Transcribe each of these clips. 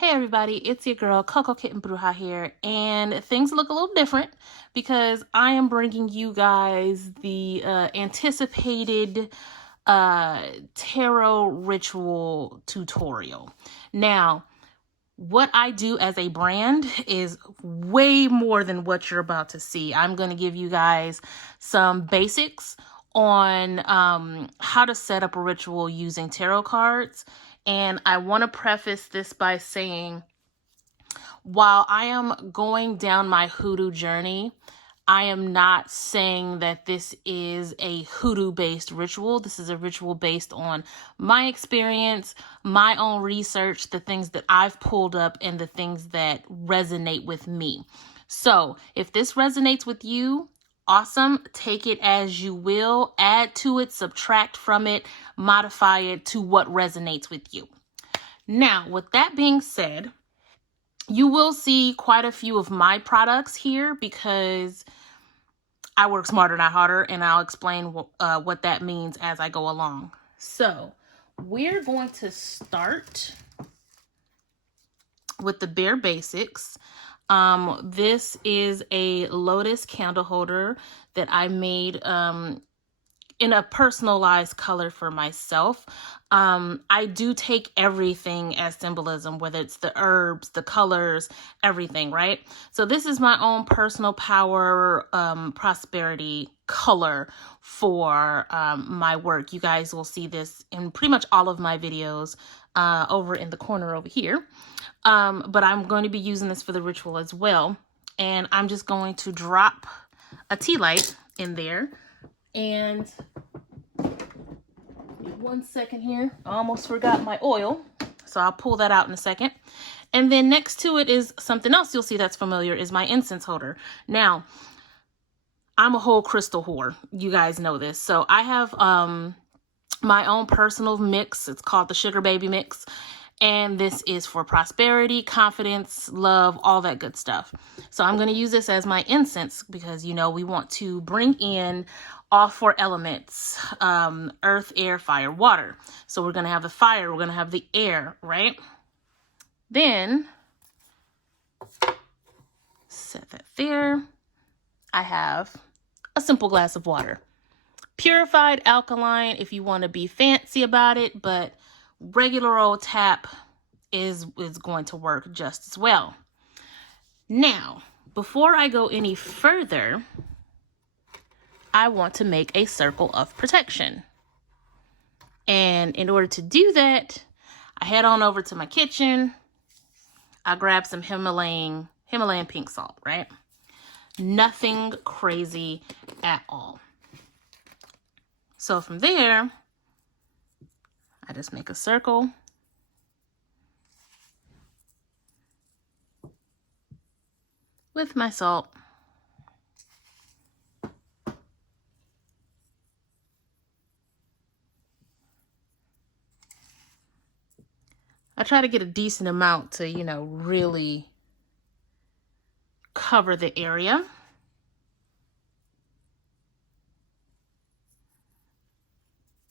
Hey everybody, it's your girl Coco Kitten Bruja here, and things look a little different because I am bringing you guys the anticipated tarot ritual tutorial. Now, what I do as a brand is way more than what you're about to see. I'm going to give you guys some basics on how to set up a ritual using tarot cards. And I want to preface this by saying, while I am going down my hoodoo journey, I am not saying that this is a hoodoo-based ritual. This is a ritual based on my experience, my own research, the things that I've pulled up, and the things that resonate with me. So if this resonates with you, awesome. Take it as you will. Add to it, subtract from it, modify it to what resonates with you. Now, with that being said, you will see quite a few of my products here because I work smarter, not harder, and I'll explain what that means as I go along. So we're going to start with the bare basics. This is a lotus candle holder that I made in a personalized color for myself. I do take everything as symbolism, whether it's the herbs, the colors, everything, right? So this is my own personal power, prosperity color for my work. You guys will see this in pretty much all of my videos over in the corner over here. But I'm going to be using this for the ritual as well. And I'm just going to drop a tea light in there. And 1 second here, I almost forgot my oil, so I'll pull that out in a second. And then next to it is something else you'll see that's familiar, is my incense holder. Now, I'm a whole crystal whore. You guys know this. So I have my own personal mix. It's called the Sugar Baby Mix. And this is for prosperity, confidence, love, all that good stuff. So I'm going to use this as my incense because, you know, we want to bring in all four elements, earth, air, fire, water. So we're going to have the fire, we're going to have the air, right? Then, set that there. I have a simple glass of water. Purified alkaline if you want to be fancy about it, but regular old tap is going to work just as well. Now, before I go any further, I want to make a circle of protection. And in order to do that, I head on over to my kitchen. I grab some Himalayan pink salt, right? Nothing crazy at all. So from there, I just make a circle. With my salt. I try to get a decent amount to, you know, really cover the area.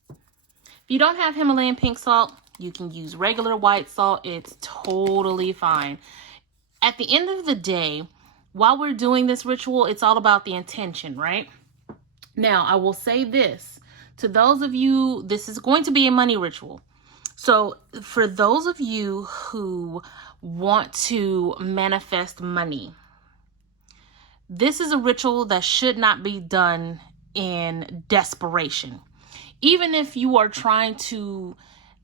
If you don't have Himalayan pink salt, you can use regular white salt. It's totally fine. At the end of the day, while we're doing this ritual, it's all about the intention, right? Now, I will say this. To those of you, this is going to be a money ritual. So for those of you who want to manifest money, this is a ritual that should not be done in desperation. Even if you are trying to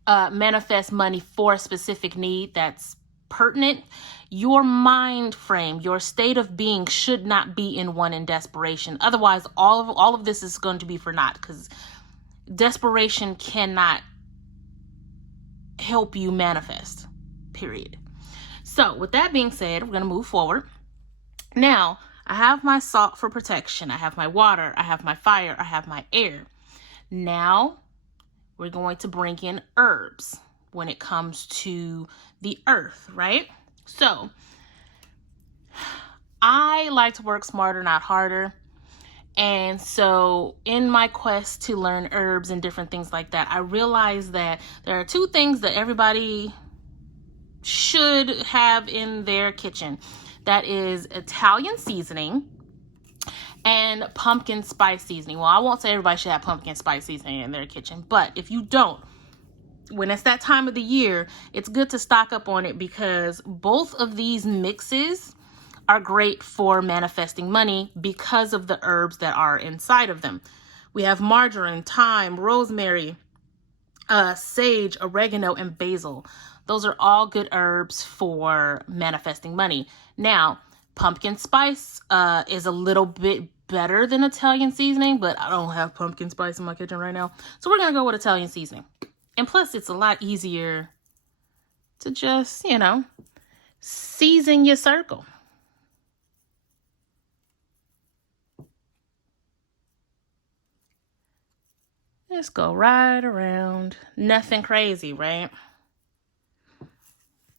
manifest money for a specific need that's pertinent, your mind frame, your state of being should not be in one in desperation. Otherwise, all of this is going to be for naught, because desperation cannot help you manifest, period. So with that being said, we're going to move forward. Now, I have my salt for protection. I have my water. I have my fire. I have my air. Now, we're going to bring in herbs when it comes to the earth, right? So, I like to work smarter, not harder. And so in my quest to learn herbs and different things like that, I realized that there are two things that everybody should should have in their kitchen. That is Italian seasoning and pumpkin spice seasoning. Well, I won't say everybody should have pumpkin spice seasoning in their kitchen, but if you don't, when it's that time of the year, it's good to stock up on it, because both of these mixes are great for manifesting money because of the herbs that are inside of them. We have marjoram, thyme, rosemary, sage, oregano, and basil. Those are all good herbs for manifesting money. Now, pumpkin spice is a little bit better than Italian seasoning, but I don't have pumpkin spice in my kitchen right now, so we're gonna go with Italian seasoning. And plus, it's a lot easier to just, you know, season your circle. Just go right around. Nothing crazy, right?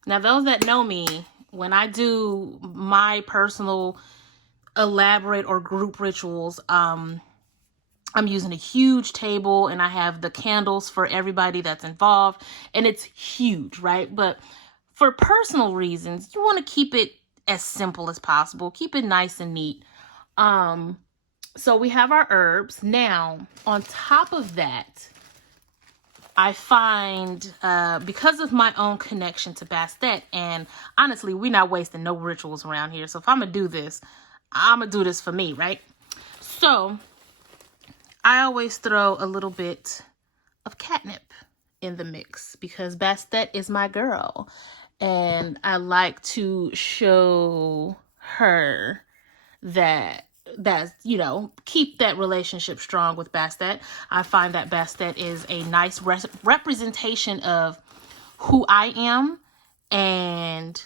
Now, those that know me, when I do my personal elaborate or group rituals, I'm using a huge table, and I have the candles for everybody that's involved, and it's huge, right? But for personal reasons, you want to keep it as simple as possible. Keep it nice and neat. So we have our herbs. Now, on top of that, I find, because of my own connection to Bastet, and honestly, we're not wasting no rituals around here. So if I'm going to do this, I'm going to do this for me, right? So I always throw a little bit of catnip in the mix, because Bastet is my girl, and I like to show her that's, you know, keep that relationship strong with Bastet. I find that Bastet is a nice representation of who I am and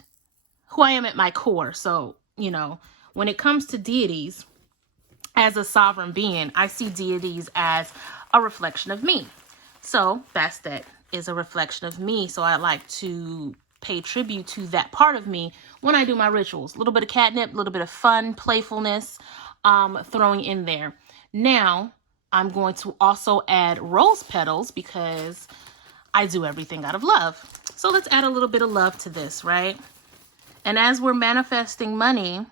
who I am at my core. So, you know, when it comes to deities, as a sovereign being, I see deities as a reflection of me. So Bastet is a reflection of me. So I like to pay tribute to that part of me when I do my rituals. A little bit of catnip, a little bit of fun, playfulness, throwing in there. Now, I'm going to also add rose petals, because I do everything out of love. So let's add a little bit of love to this, right? And as we're manifesting money,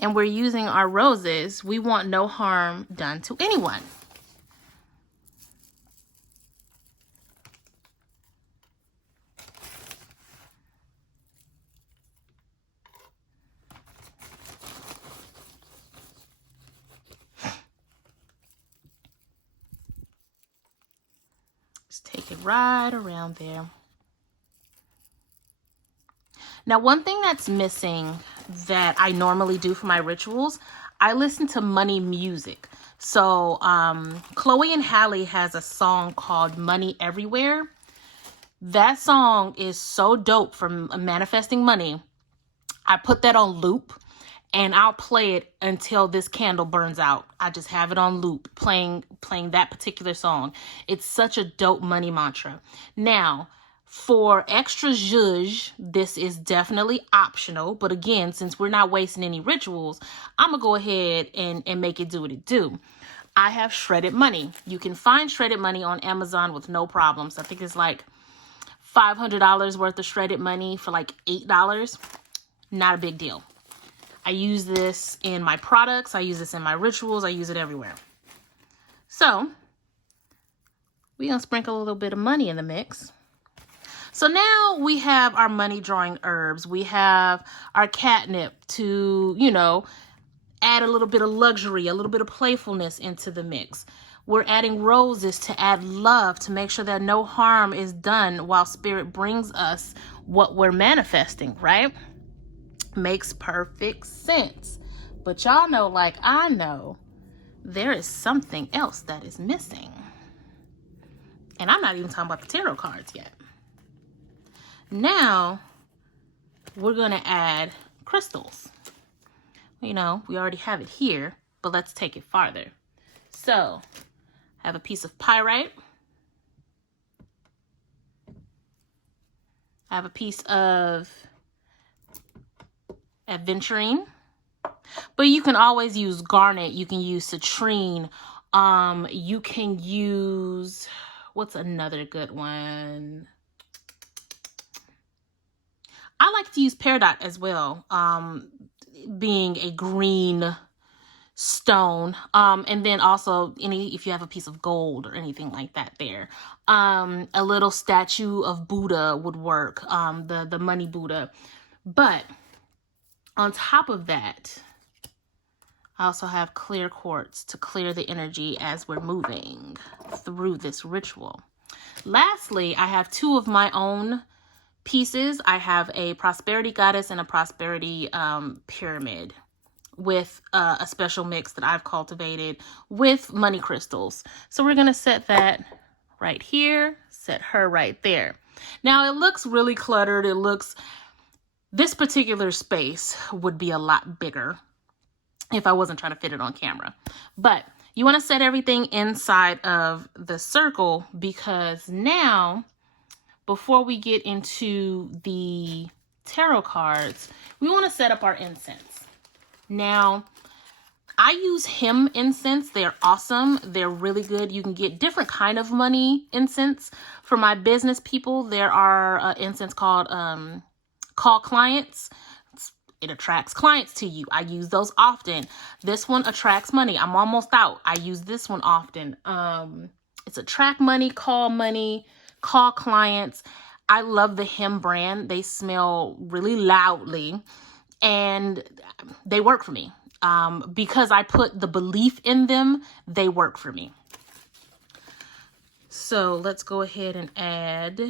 and we're using our roses, we want no harm done to anyone. Just take it right around there. Now, one thing that's missing that I normally do for my rituals, I listen to money music. So Chloe and Halle has a song called Money Everywhere. That song is so dope for manifesting money. I put that on loop, and I'll play it until this candle burns out. I just have it on loop, playing that particular song. It's such a dope money mantra. Now, for extra zhuzh, this is definitely optional. But again, since we're not wasting any rituals, I'm going to go ahead and make it do what it do. I have shredded money. You can find shredded money on Amazon with no problems. I think it's like $500 worth of shredded money for like $8. Not a big deal. I use this in my products. I use this in my rituals. I use it everywhere. So we're going to sprinkle a little bit of money in the mix. So now we have our money drawing herbs. We have our catnip to, you know, add a little bit of luxury, a little bit of playfulness into the mix. We're adding roses to add love, to make sure that no harm is done while spirit brings us what we're manifesting, right? Makes perfect sense. But y'all know, like I know, there is something else that is missing. And I'm not even talking about the tarot cards yet. Now, we're going to add crystals. You know, we already have it here, but let's take it farther. So, I have a piece of pyrite. I have a piece of aventurine. But you can always use garnet. You can use citrine. You can use, what's another good one? I like to use peridot as well, being a green stone, and then also if you have a piece of gold or anything like that there. A little statue of Buddha would work, the money Buddha. But on top of that, I also have clear quartz to clear the energy as we're moving through this ritual. Lastly, I have two of my own pieces. I have a prosperity goddess and a prosperity pyramid with a special mix that I've cultivated with money crystals. So we're going to set that right here, set her right there. Now it looks really cluttered. This particular space would be a lot bigger if I wasn't trying to fit it on camera. But you want to set everything inside of the circle, because now, before we get into the tarot cards, we want to set up our incense. Now, I use Him incense. They're awesome. They're really good. You can get different kind of money incense. For my business people, there are incense called Call Clients. It attracts clients to you. I use those often. This one attracts money. I'm almost out. I use this one often. It's attract money, call clients. I love the Him brand. They smell really loudly and they work for me. Because I put the belief in them, they work for me. So let's go ahead and add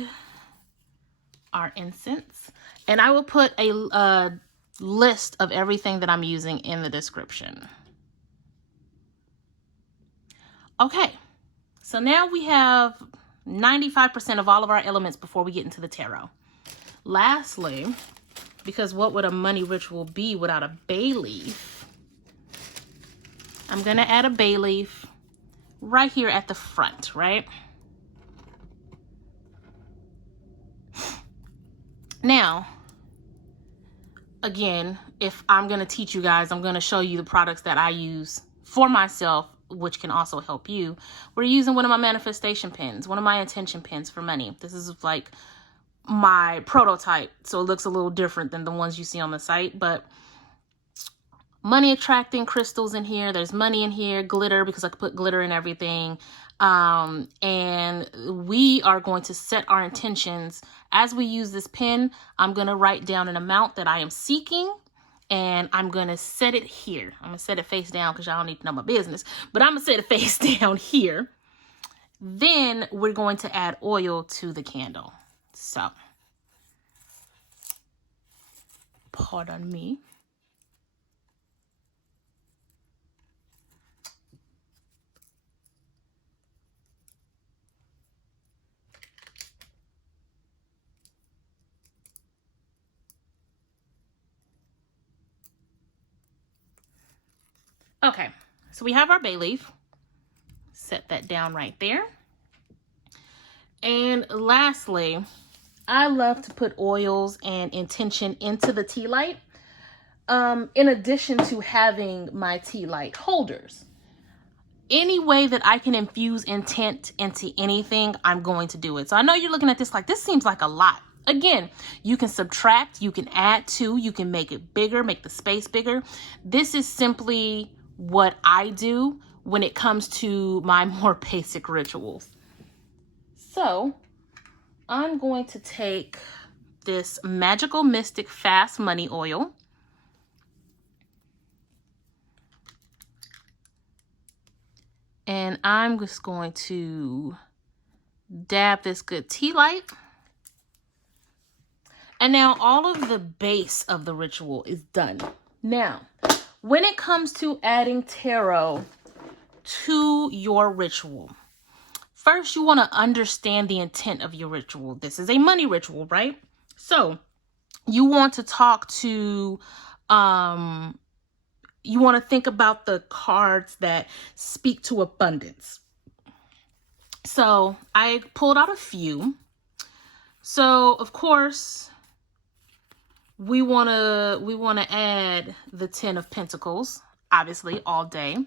our incense. And I will put a list of everything that I'm using in the description. Okay, so now we have 95% of all of our elements before we get into the tarot. Lastly, because what would a money ritual be without a bay leaf? I'm going to add a bay leaf right here at the front, right? Now, again, if I'm going to teach you guys, I'm going to show you the products that I use for myself, which can also help you. We're using one of my manifestation pens, one of my intention pens for money. This is like my prototype, so it looks a little different than the ones you see on the site, but money attracting crystals in here. There's money in here, glitter, because I could put glitter in everything. And we are going to set our intentions as we use this pen. I'm going to write down an amount that I am seeking, and I'm going to set it here. I'm going to set it face down because y'all don't need to know my business, but I'm going to set it face down here. Then we're going to add oil to the candle. So, pardon me. Okay, so we have our bay leaf. Set that down right there. And lastly, I love to put oils and intention into the tea light, in addition to having my tea light holders. Any way that I can infuse intent into anything, I'm going to do it. So I know you're looking at this like, this seems like a lot. Again, you can subtract, you can add to, you can make it bigger, make the space bigger. This is simply what I do when it comes to my more basic rituals. So I'm going to take this Magickal Mystic Fast Money Oil. And I'm just going to dab this good tea light. And now all of the base of the ritual is done. Now, when it comes to adding tarot to your ritual, first, you want to understand the intent of your ritual. This is a money ritual, right? So you want to talk to, you want to think about the cards that speak to abundance. So I pulled out a few. So of course, we want to add the 10 of Pentacles, obviously all day.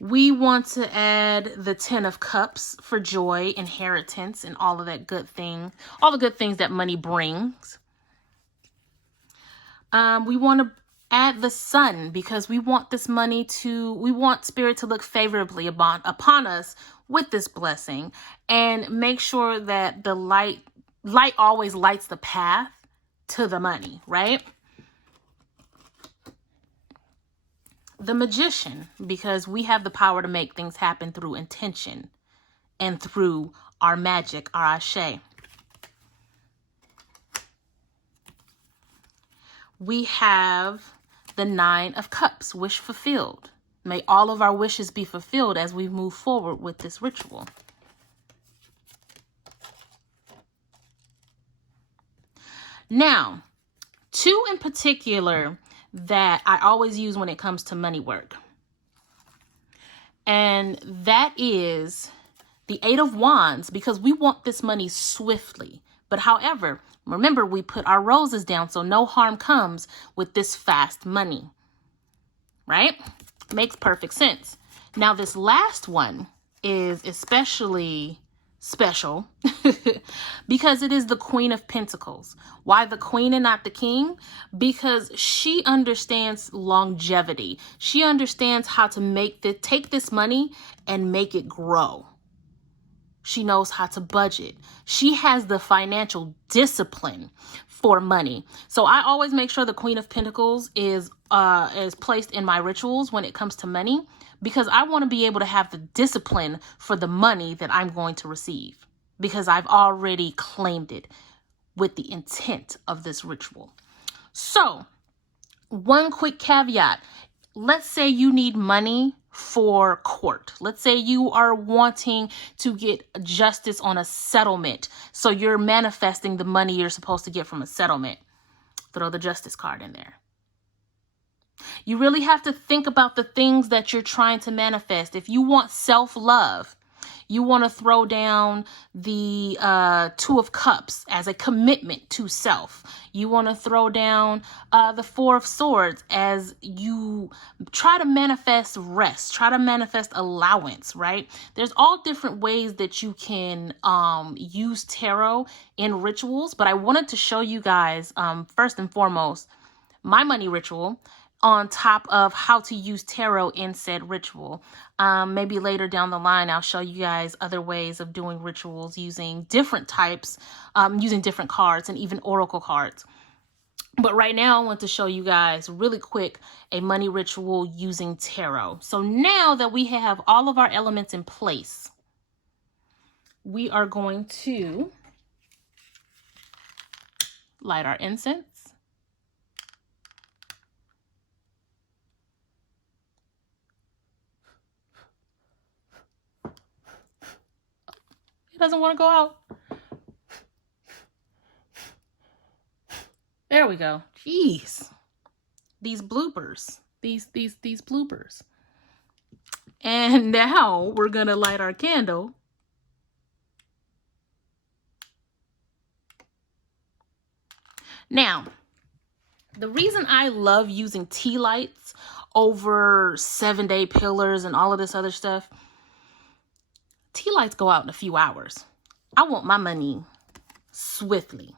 We want to add the 10 of Cups for joy, inheritance, and all of that good thing, all the good things that money brings. We want to add the Sun because we want this money we want Spirit to look favorably upon us with this blessing, and make sure that the light always lights the path to the money, right? The Magician, because we have the power to make things happen through intention and through our magic, our ashe. We have the 9 of Cups, wish fulfilled. May all of our wishes be fulfilled as we move forward with this ritual. Now, 2 in particular that I always use when it comes to money work. And that is the 8 of Wands, because we want this money swiftly. But however, remember, we put our roses down, so no harm comes with this fast money, right? Makes perfect sense. Now, this last one is especially special because it is the Queen of Pentacles. Why the Queen and not the King? Because she understands longevity. She understands how to take this money and make it grow. She knows how to budget. She has the financial discipline for money. So I always make sure the Queen of Pentacles is placed in my rituals when it comes to money, because I want to be able to have the discipline for the money that I'm going to receive, because I've already claimed it with the intent of this ritual. So, one quick caveat. Let's say you need money for court. Let's say you are wanting to get justice on a settlement. So you're manifesting the money you're supposed to get from a settlement. Throw the Justice card in there. You really have to think about the things that you're trying to manifest. If you want self-love, you want to throw down the 2 of Cups as a commitment to self. You want to throw down the 4 of Swords as you try to manifest rest, try to manifest allowance, right? There's all different ways that you can use tarot in rituals, but I wanted to show you guys, first and foremost, my money ritual, on top of how to use tarot in said ritual. Maybe later down the line, I'll show you guys other ways of doing rituals using different types, using different cards and even oracle cards. But right now, I want to show you guys really quick a money ritual using tarot. So now that we have all of our elements in place, we are going to light our incense. It doesn't want to go out. There we go. Jeez. These bloopers. These bloopers. And now we're going to light our candle. Now, the reason I love using tea lights over 7-day pillars and all of this other stuff, tea lights go out in a few hours. I want my money swiftly.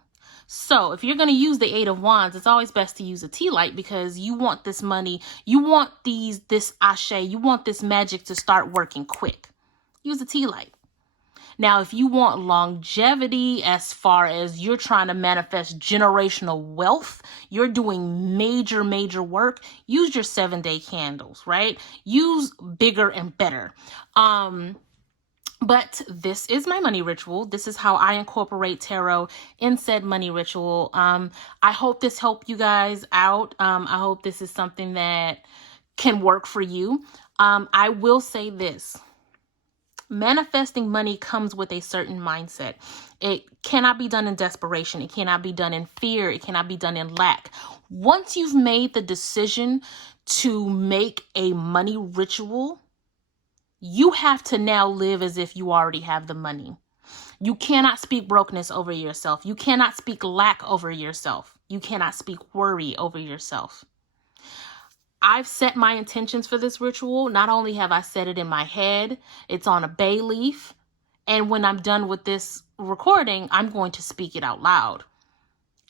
So if you're going to use the 8 of Wands, it's always best to use a tea light, because you want this money, you want this ashe, you want this magic to start working quick. Use a tea light. Now, if you want longevity, as far as you're trying to manifest generational wealth, you're doing major work, use your 7-day candles, right? Use bigger and better. But this is my money ritual. This is how I incorporate tarot in said money ritual. I hope this helped you guys out. I hope this is something that can work for you. I will say this. Manifesting money comes with a certain mindset. It cannot be done in desperation. It cannot be done in fear. It cannot be done in lack. Once you've made the decision to make a money ritual, you have to now live as if you already have the money. You cannot speak brokenness over yourself. You cannot speak lack over yourself. You cannot speak worry over yourself. I've set my intentions for this ritual. Not only have I set it in my head, it's on a bay leaf. And when I'm done with this recording, I'm going to speak it out loud.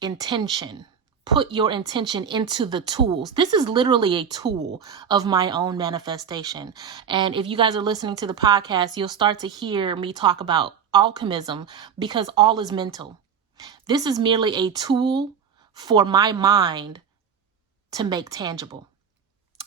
Intention. Put your intention into the tools. This is literally a tool of my own manifestation. And if you guys are listening to the podcast, you'll start to hear me talk about alchemism, because all is mental. This is merely a tool for my mind to make tangible.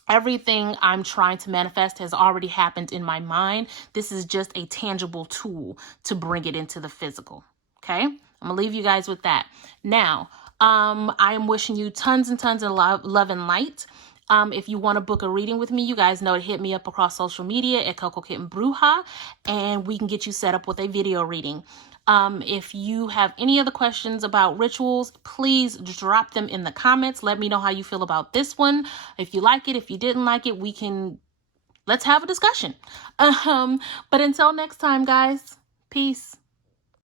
Everything I'm trying to manifest has already happened in my mind. This is just a tangible tool to bring it into the physical. Okay? I'm going to leave you guys with that. Now, I am wishing you tons and tons of love and light. If you want to book a reading with me, you guys know to hit me up across social media at Coco Kitten Bruja, and we can get you set up with a video reading. If you have any other questions about rituals, please drop them in the comments. Let me know how you feel about this one. If you like it, if you didn't like it, let's have a discussion. But until next time, guys, peace.